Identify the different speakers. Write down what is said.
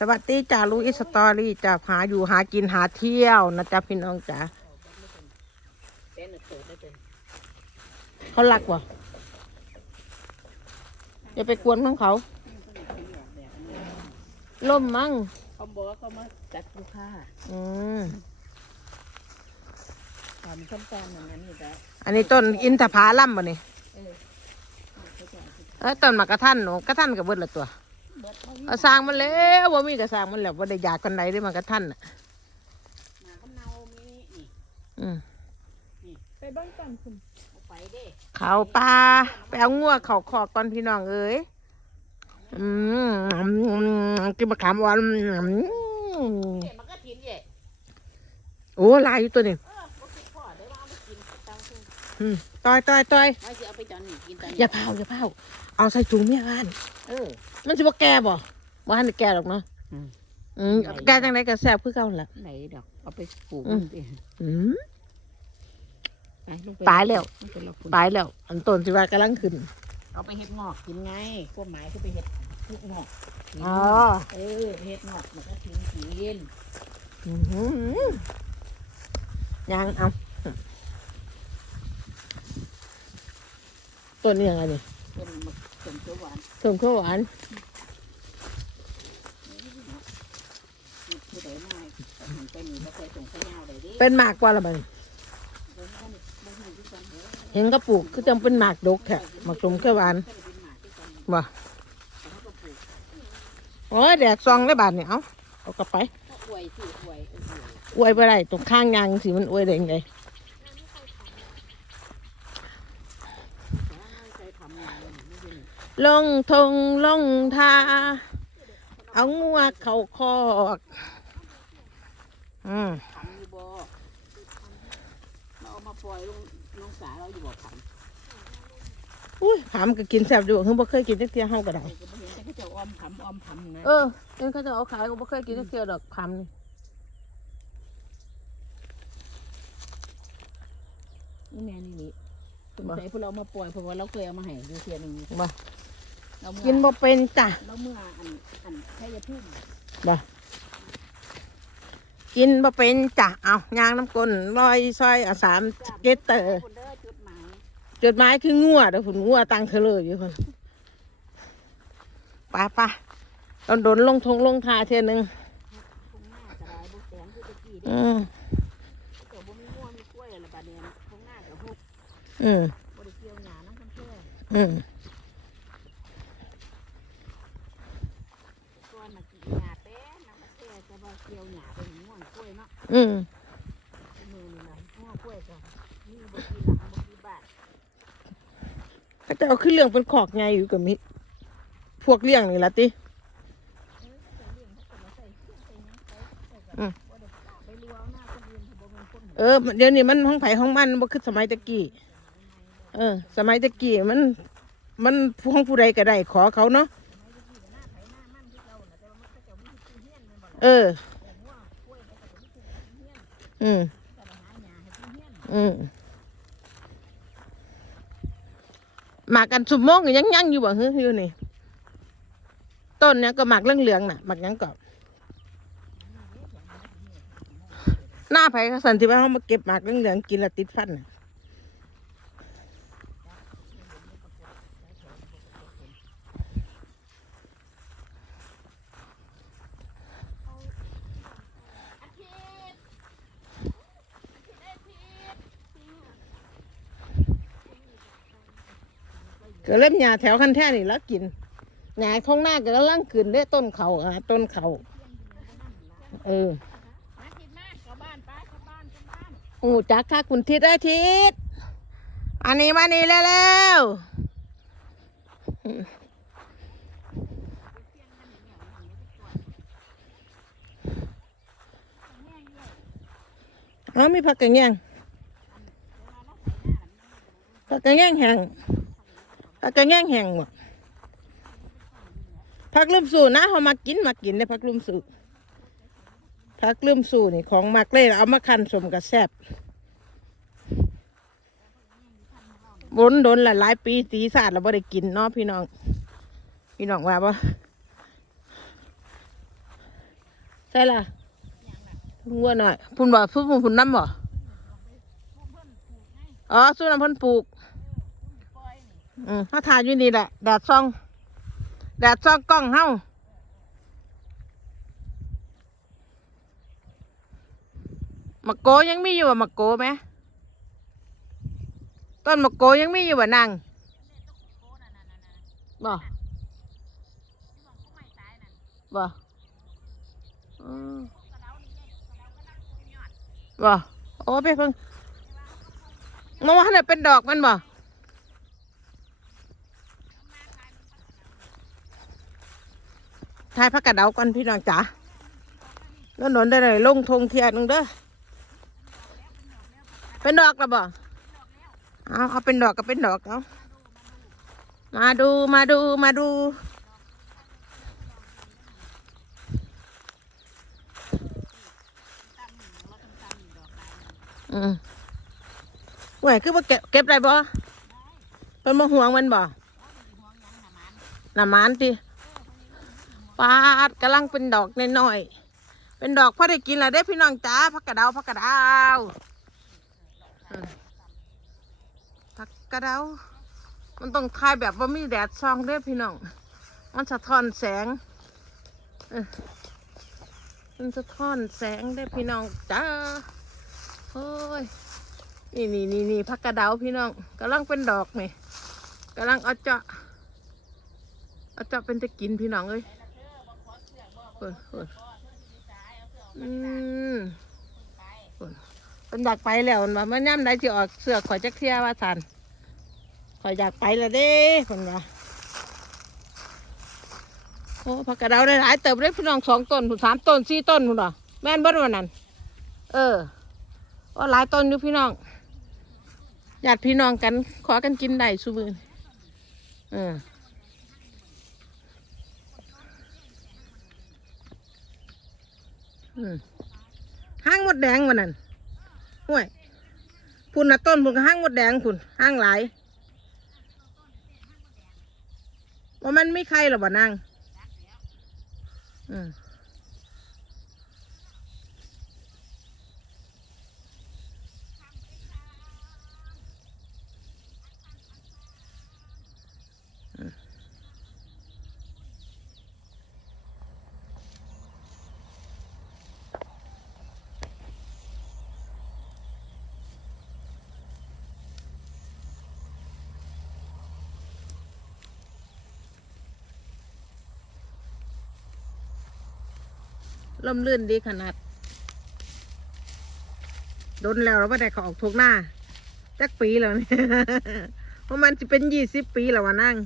Speaker 1: สวัสดีจ้าลูกอิสตอรี่จ้าหาอยู่หากินหาเที่ยวนะจ๊ะพี่น้องจ้า
Speaker 2: เป็นเกิดได้เป็น
Speaker 1: เขารักวะอย่าไปกวนของเขาล่มมั้ง
Speaker 2: เขาบอกว่าเขามาจัดลูกค้า
Speaker 1: อืม
Speaker 2: ทำขั้นตอนอย่างนั้นนี่แล้ว
Speaker 1: อันนี้ต้นอินทผาลัมบ่นี่
Speaker 2: เออเขาจะ
Speaker 1: เอ้ยต้นหมากกระทันหนูกระทันกับเบิดละตัว
Speaker 2: เบิดเขา
Speaker 1: เอาสร้างมันแล้วว่ามีกระสร้างมันแล้วว่าได้อยากกันไหนได้มันกระทันน่ะ
Speaker 2: หมาเขาเนามีนี่
Speaker 1: อืม
Speaker 2: ไปบ้านกันคุณเอาไปเด้
Speaker 1: เขาปลาไปเอางัวเขาคอกก่อนพี่น้องเอ้ยอืมกินมะขามหวานอืม
Speaker 2: เด็มันก็ทิ้งเย่
Speaker 1: โอ้ลายอยู่ตัวนี้
Speaker 2: เออบ่คิดพ่อได้ว่าเอามากินตังค์คือ
Speaker 1: อืมต่อยต่อยต่อย
Speaker 2: ไม่สิเอาไปจอนนี่กินตอนนี้
Speaker 1: อย่าเผาอย่าเผาเอาใส่ถุงเมียบ้าน
Speaker 2: เออ
Speaker 1: มันสิบ่แก่บ่บ่ทันได้แก่หรอกเนาะ
Speaker 2: อืม
Speaker 1: อืมแก่จังไดก็แซ่บคือเก่าแหละ
Speaker 2: ไหนดอก เอาไปปลูก
Speaker 1: อืม
Speaker 2: ดิ
Speaker 1: อืม
Speaker 2: ไปลงไป
Speaker 1: ตายแล้ว
Speaker 2: ลงไปรอคุณ
Speaker 1: ตายแล้ว อันต้นสิว่ากำลังขึ้น
Speaker 2: เอาไปเฮ็ดงอกกินไงพวกหมายคือไปเฮ็ดลูกงอกกิน
Speaker 1: อ๋อ
Speaker 2: เออเฮ็ดงอกมันก็ทิ้งกิน
Speaker 1: อื้อหือยังเอาต้นนี้ยังไงนี่
Speaker 2: ต้นมะ ต้นเขียวหวาน
Speaker 1: ส้มข้าวหวาน
Speaker 2: ผู้ใดมาเห็นเป็นก็เคยส่งขยาวได้ดิ
Speaker 1: เป็นหมากกว่าละบัดนี้
Speaker 2: เบิ่งว่านี่บ่ฮู้คือกันเด้อ
Speaker 1: เห็นก็ปลูกคือจังเป็นหมากดกแท้หมากสมข้าวหวาน
Speaker 2: เคยเป็นหมาที่กัน
Speaker 1: บ่
Speaker 2: เขาก็ปลูก
Speaker 1: โอ้ยแดดซองได้บาดนี่เอาเอากลับไป
Speaker 2: อวยสิอวยออ
Speaker 1: อวยไปได้ตรงข้างยางสิมันอวยได้ยังไง
Speaker 2: เคยทำงานไม่ได้
Speaker 1: ลงทงลงทา เอางัวเข้าคอกอืม
Speaker 2: ทำอยู่บ่เราเอามาปล่อยลงน้องสาเราอยู่บ่ขัง
Speaker 1: อุ้ยผามก็กินแซ่บอยู่เพิ่งบ่เคยกินจักเที่ยเฮาก็ได้
Speaker 2: เออก็บ่เห็นแต่เขาจะอ้อมทำอ้อมทำนะ
Speaker 1: เออเอ็นเขาจะเอาขายก็บ่เคยกินจักเที่ยดอกผามนี่
Speaker 2: นี่แม่นี่นี่สงสัยพวกเรามาปล่อยเพราะว่าเราเคยเอามาให้ดูเทียหนึง
Speaker 1: บ่
Speaker 2: เราเมื่อ
Speaker 1: กินบ่เป็นจ้ะ
Speaker 2: เราเมื่ออันอันแค่ยาทุ่ม
Speaker 1: บ่กินบ่เป็นจ้ะเอายางน้ำก้นลอยซอยอะสามเกตเตอร์
Speaker 2: คนเด้อจุดหมาย
Speaker 1: จดหมายคืองัวเด้อพุ่นงัวตังเธอเลยอยู่พุ่นไปไปตอนโดนลงทงลงทาเทื่อหนึง
Speaker 2: คงหน้ากระไรบุกแสงคือตะกี้เด้
Speaker 1: อืม
Speaker 2: เกิดบ่มีง่วงมีกล้วยอะไรบาดเนี้ยคงหน้ากับฮุก
Speaker 1: อืม
Speaker 2: บ่ได้เกี่ยวหญ้าน้ำคนแค่
Speaker 1: อืม
Speaker 2: ก้อนน่ะกินหญ้าแป้นน้ำมันแค่จะบ่เกี่ยวหญ้าไปถึงง่วงกล้วยเนาะ
Speaker 1: อืม
Speaker 2: มือนี่นะง่วงกล้วยก็มีบ่กี่หลังบ่กี่บาท
Speaker 1: ก็จะเอาขึ้นเรื่องเป็นขอกไงอยู่กับมิพวกเลี้ยงนี่ละติอืม
Speaker 2: ไปรัวเออ
Speaker 1: เออเดี๋ยวนี้มันห้องไผ่ห้องมันบ่คือสมัยตะกี้เออ สมัยตะกี้มัน มันห้องผู้ใดก็ได้ขอเขาเนาะเออ อืมอืม หมากกันสุมโมงยังยังอยู่บ่ฮึอยู่นี่ ต้นเนี้ยก็หมากเรื่องเหลืองน่ะหมากยังกบหน้าไผ่สันติว่าเขามาเก็บหมากเรื่องเหลืองกินละติดฟันน่ะ ก็เริ่มหญ้าแถวคันแท่นี่แล้วกินหญ้าท้องหน้าก็กำลังขึ้นได้ต้นเขาอะต้นเขาเออ
Speaker 2: มาคิดมากกลับบ้านไปกลับบ้านกข้าน
Speaker 1: โอ้จักค่ะคุณทิศอาทิตย์อันนี้มานี่แล้วเอามีผักกระเงี้ยงผักกระเงี้ยงแห้ง ผักกระเงี้ยงแห้งหมดผักลืมสู่นะเขามากินมากินเนี่ยผักลืมสู่ผักลืมสู่นี่ของมักเลยเอามาคั้นสมกับแซ่บบนโดนละหลายปีสีสาดเราบ่ได้กินเนาะพี่น้อง พี่น้องว่าปะใช่ล่ะงัวหน่อยพุ่นบ่พุ่นพุ่นพุ่นน้ำบ่อ๋อสู้น้ำเพ่นปลูก อืมเขาถ่ายอยู่นี่แหละแดดซอง แดดซองกล้องเฮามะโกยังมีอยู่อะมะโกไหมต้นมะโกยังมีอยู่อะนางบ่บ่บ่โอ้เพิ่งมันว่าเนี่ยเป็นดอกมันบ่ ทายพักกระเดาก่อนพี่น้องจ๋าแล้วนนได้เลยลงทงเทียนนึงเด้อเป็นดอกแล้วบ่เอาเอาเป็นดอกก็เป็นดอกเอามาดูมาดูมาดู อืมไหวคือว่าเก็บเก็บได้บ่เป็นมาห่วงมันบ่หน้ำมันติ ปาดกำลังเป็นดอกน้อยๆเป็นดอกพอได้กินแล้วได้พี่น้องจ้าผักกระเดาผักกระเดาผักกระเดามันต้องทายแบบว่ามีแดดซองเด้พี่น้อง มันสะท้อนแสงเออมันสะท้อนแสงได้พี่น้องจ้าโอ้ยนี่นี่นี่นี่ผักกระเดาพี่น้องกำลังเป็นดอกนี่กำลังเอาเจาะเอาเจาะเป็นจะกินพี่น้องเอ้ย เปิดเปิดอืมเปิดเป็นอยากไปแล้วมันว่ามันย่ำได้จะออกเสือกข่อยจักเทียว่าสันข่อยอยากไปแล้วเด้คนว่าโอ้ผักกระเดาได้หลายเติบได้พี่น้องสองต้นผุนสามต้นสี่ต้นผุนเหรอแม่นเบิ้วันนั้น เออว่าหลายต้นอยู่พี่น้องญาติพี่น้องกัน ขอกันกินได้สุบืนเออ อืม ห้างมดแดงวันนั้นห่วยพุ่นนะต้นพุ่นก็ห้างมดแดงพุ่นห้างหลายว่ามันไม่ใครหรอบ่นางอืม ล่มลื่นดีขนาดโดนแล้วเราไม่ได้เขาออกทุกหน้าจักปีแล้วเนี่ยเพราะมันจะเป็นยี่สิบปีแล้ววะนั่ง